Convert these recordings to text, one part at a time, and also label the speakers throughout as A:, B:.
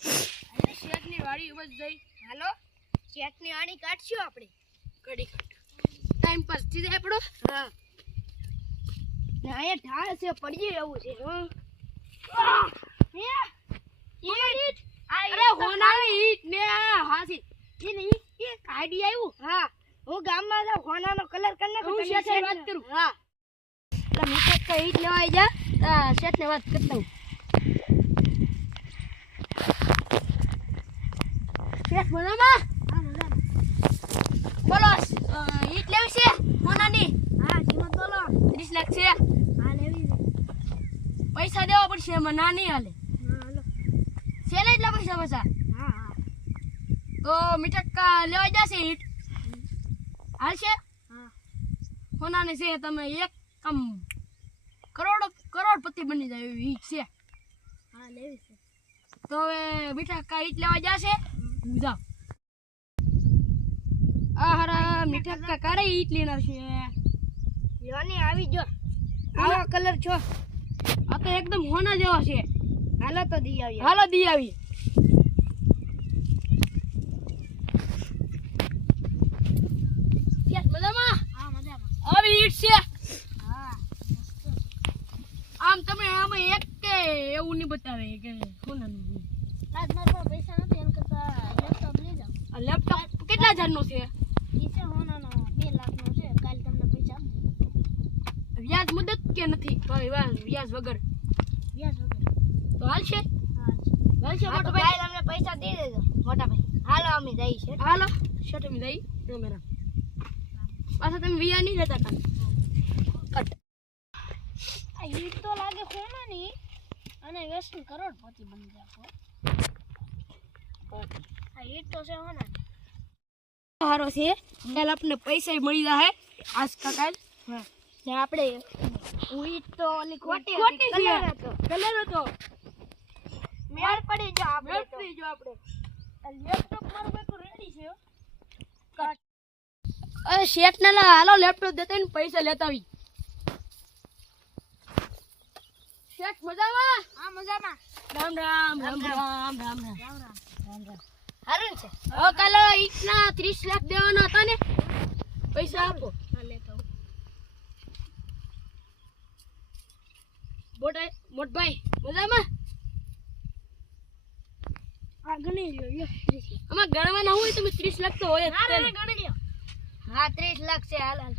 A: અને શેઠની વાડી બસ જઈ.
B: હાલો? ચેકની આણી કાઢશું આપણે.
A: કડી ટાઈમ જાય આપણો?
B: હા. ઢાળ છે પડી એવું છે હં.
A: ઈટ? અરે
B: તો
A: હોનાની ઈટ ને આ હાથી ઈ એ કાઢી આવ્યું
B: હા. હું ગામમાં જાઉં હોનાનો કલર કરી નાખું
A: હું
B: શેઠ
A: વાત કરું.
B: હા.
A: એટલે મીઠા કઈ ઈટ લેવા આવી જા તા શેઠને વાત કરતા હું શેઠ મજામાં. બોલો ઈટ લેવી છે હોનાની
B: હા કિંમત બોલો.
A: ત્રીસ લાખ છે.
B: હા લેવી છે.
A: પૈસા દેવા પડશે એમાં ના નહીં હાલે. છે ને એટલા પૈસા પૈસા
B: હા હા.
A: તો મીઠા લેવા જશે ઈટ? હાલશે
B: હા.
A: હોનાની છે તમે એક આમ કરોડ કરોડપતિ બની જાય એવી ઈટ છે.
B: હા લેવી છે.
A: તો હવે મીઠા ઈટ લેવા જશે? જાઓ આ હારા મીઠા કા કારે ઈટ લઈને છે.
B: યોની આવી જો. આવો. કલર છો.
A: આ તો એકદમ હોના જેવા છે.
B: હાલો તો દી આવી
A: હાલો દી આવી મજામાં?
B: હા મજામાં.
A: આવી ઈટ છે. આમ તમે આમાં એક કે એવું નહીં બતાવે કે હોનાનું
B: આજ મારા પૈસા નથી. લેપટોપ
A: કેટલા હજારનું છે? વ્યાજ મુદત કે નથી? વ્યાજ વગર.
B: વ્યાજ વગર.
A: તો હાલશે હાલશે મોટો ભાઈ
B: અમને પૈસા દઈ દેજો. મોટા ભાઈ હાલો અમે જઈ છે
A: હાલો શટ અમે જઈ મેરા પાછા તમે વિયા નહીં લેતા કાલ? કટ.
B: તો લાગે ખોમાની અને વેસ્ટ કરોડપતિ બની જાય
A: સારો છે. કાલ આપણને પૈસા મળી જાય આજ કાલ.
B: ને આપણે ઈટ તો ઓલી ખોટી
A: ખોટી
B: હતી, હતો.
A: કલર હતો.
B: મેળ પડી જો આપણે તો.
A: જો આપણે લેપટોપ મારું બેટું રેડી છે અરે શેઠ ને હાલો લેપટોપ દેતા ને પૈસા લેતા આવી. શેઠ મજામાં?
B: હા મજામાં.
A: રામ. રામ રામ રામ. રામ રામ.
B: હારું છે?
A: હવે કાલે ઈટના ત્રીસ લાખ દેવાના હતા ને. પૈસા આપો. મોટા મોટભાઈ મજામાં?
B: આ ગણી લ્યો લ્યો.
A: આમાં ગણવાના હોય તમે ત્રીસ લાખ તો હોય
B: હા. ગણી લ્યો. હા ત્રીસ લાખ છે હાલ હાલ.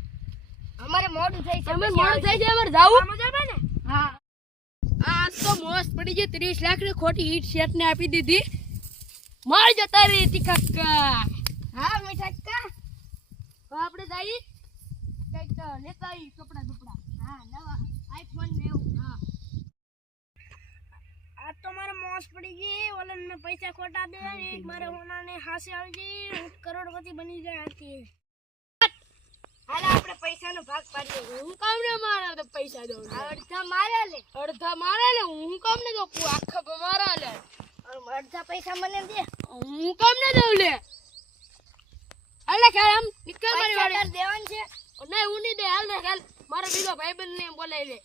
B: અમારે મોડું થઈ છે
A: અમે મોડું થાય છે. અમારે જાવું?
B: હા, મજામાં ને?
A: હા. આ તો મોસ્ટ પડી ગઈ ત્રીસ લાખની ખોટી ઈટ શેઠ ને આપી દીધી. માર જતા રે તી કાકા.
B: હા મીઠા કા
A: હવે આપણે જઈ કંઈક લેતા આવી કપડા દુપડા
B: હા નવા આઈફોન ને એવું
A: હા.
B: આ તો મારે મોસ પડી ગઈ. ઓલન મેં પૈસા ખોટા દે. એક મારે હોના ને હાસી આવી ગઈ. હું કરોડપતિ બની ગયા હતી. હાલ આપણે પૈસાનો ભાગ પાડીએ.
A: હું કામ ને મારા? તો પૈસા દઉં
B: અડધા મારે લે.
A: અડધા મારા ને હું કામ ને દઉં આખા મારા લે.
B: અડધા પૈસા મને દે.
A: હું કામ ને દઉં લે? હાલે કાલ આમ નીકળ મારી
B: પૈસા દેવાન છે.
A: નહીં હું નહીં દે. હાલ ને કાલ મારો બીજો ભાઈબંધ ને બોલાવી લે.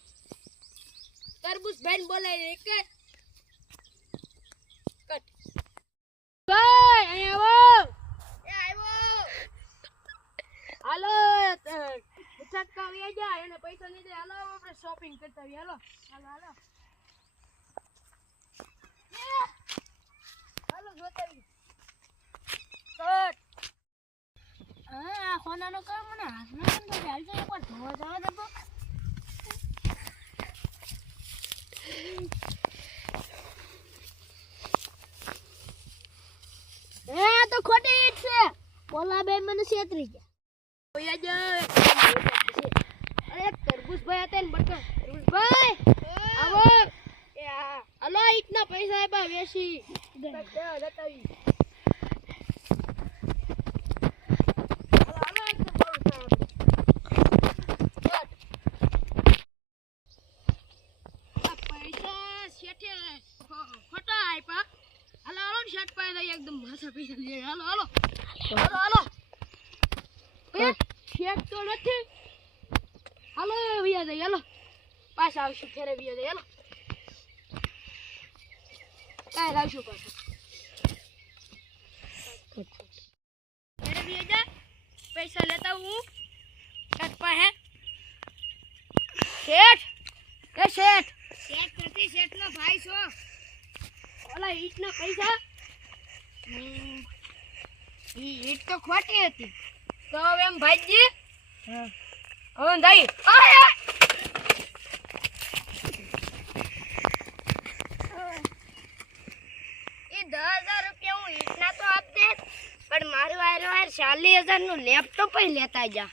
A: તરબૂચ ભાઈ ને બોલાવી લે. જ. ભાઈ અહીંયા આવો.
B: એ આવ્યો.
A: હાલો ગુજરાત કા આવી જા. એને પૈસા નહીં દે. હાલો આપણે શોપિંગ કરતા આવીએ. હાલો.
B: હાલો હાલો. આ કામ મને હાથમાં થશે? હાલ તો તો. તો ખોટી ઈટ છે ઓલા બે મને છેતરી ગયા
A: ઓયા જા અરે તરબૂચ ભાઈ હતા ને બટકા તરબૂચ ભાઈ આવો હાલો ઈટના પૈસા આપ્યા વેસી એકદમ માથા પૈસા લઈ હાલો હાલો હાલો હાલો શેક તો નથી હાલો વ્યા જાય હાલો પાછા આવશું ફેરે વ્યા જાય હાલો કાંઈ લાવશું પાછું પૈસા લેતા હું. તાર પાસે શેઠ. એ શેઠ.
B: શેઠ નથી શેઠનો ભાઈ છો.
A: ઓલા ઈટના પૈસા?
B: ઈટ તો ખોટી હતી.
A: તો હવે એમ ભાઈજી?
B: હા.
A: હવે ભાઈ
B: ચાલીસ હજારનું લેપટોપ લેતા જા.